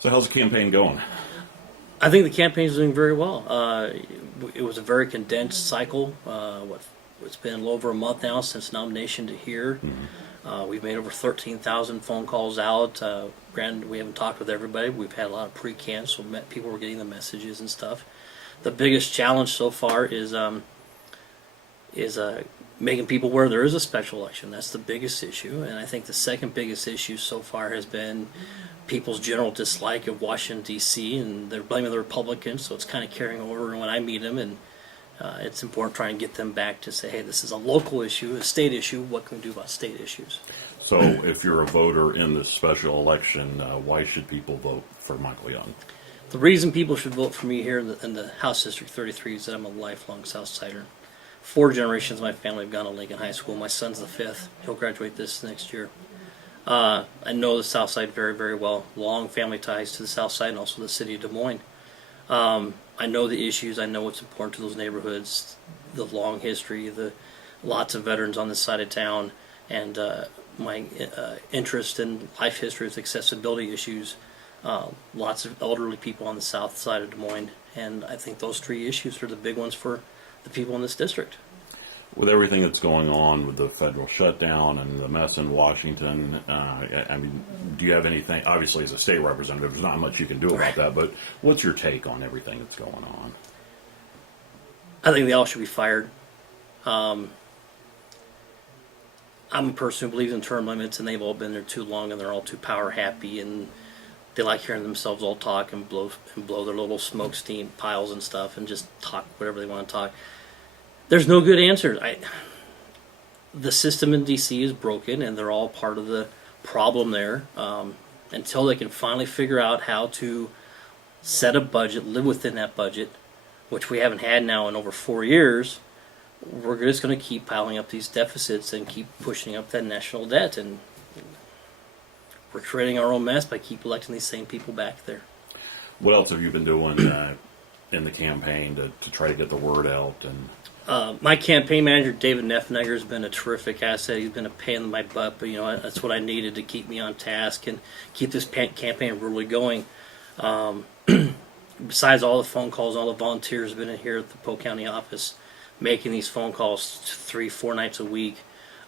So how's the campaign going? I think the campaign's doing very well. It was a very condensed cycle. It's been a little over a month now since nomination to here. We've made over 13,000 phone calls out. Granted, we haven't talked with everybody. We've had a lot of pre-cans, so people were getting the messages and stuff. The biggest challenge so far is making people aware there is a special election. That's the biggest issue, and I think the second biggest issue so far has been people's general dislike of Washington D.C. and they're blaming the Republicans, so it's kind of carrying over when I meet them, and it's important trying to get them back to say, hey, this is a local issue, a state issue. What can we do about state issues? So if you're a voter in this special election, why should people vote for Michael Young? The reason people should vote for me here in the House District 33 is that I'm a lifelong Southsider. 4 generations of my family have gone to Lincoln High School. My son's the 5th. He'll graduate this next year. I know the South Side very, very well. Long family ties to the South Side and also the city of Des Moines. I know the issues. I know what's important to those neighborhoods, the long history, the lots of veterans on this side of town, and my interest in life history with accessibility issues. Lots of elderly people on the south side of Des Moines, and I think those 3 issues are the big ones for the people in this district. With everything that's going on with the federal shutdown and the mess in Washington, I mean, do you have anything? Obviously, as a state representative, there's not much you can do about that, but what's your take on everything that's going on? I think they all should be fired. I'm a person who believes in term limits, and they've all been there too long, and they're all too power happy, and they like hearing themselves all talk and blow their little smoke steam piles and stuff, and just talk whatever they want to talk. There's no good answers. The system in D.C. is broken, and they're all part of the problem there. Until they can finally figure out how to set a budget, live within that budget, which we haven't had now in over 4 years, we're just going to keep piling up these deficits and keep pushing up that national debt. And we're creating our own mess by keep electing these same people back there. What else have you been doing in the campaign to try to get the word out? And my campaign manager, David Neffenegger, has been a terrific asset. He's been a pain in my butt, but that's what I needed to keep me on task and keep this campaign really going. Besides all the phone calls, all the volunteers have been in here at the Polk County office making these phone calls 3-4 nights a week.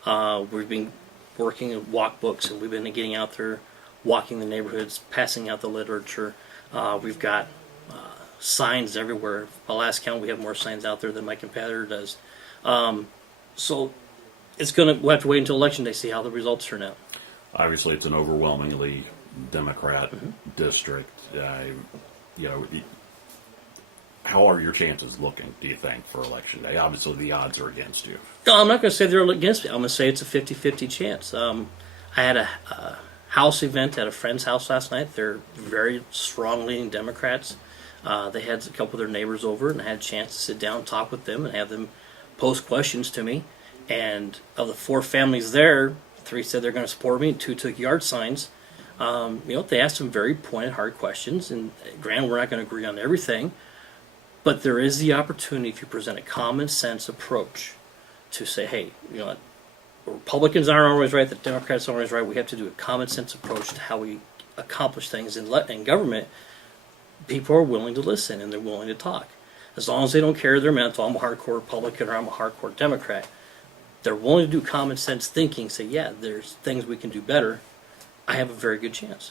We've been working at walk books, and we've been getting out there, walking the neighborhoods, passing out the literature. We've got signs everywhere. By last count, we have more signs out there than my competitor does. So we'll have to wait until Election Day to see how the results turn out. Obviously, it's an overwhelmingly Democrat district. How are your chances looking, do you think, for Election Day? Obviously, the odds are against you. No, I'm not going to say they're against me. I'm going to say it's a 50-50 chance. I had a house event at a friend's house last night. They're very strong-leaning Democrats. They had a couple of their neighbors over, and I had a chance to sit down and talk with them and have them pose questions to me. And of the 4 families there, 3 said they're going to support me, and 2 took yard signs. They asked some very pointed, hard questions. And granted, we're not going to agree on everything, but there is the opportunity, if you present a common sense approach, to say, hey, the Republicans aren't always right, the Democrats aren't always right. We have to do a common sense approach to how we accomplish things in government. People are willing to listen, and they're willing to talk. As long as they don't carry their mantle, I'm a hardcore Republican or I'm a hardcore Democrat, they're willing to do common sense thinking, say, yeah, there's things we can do better. I have a very good chance.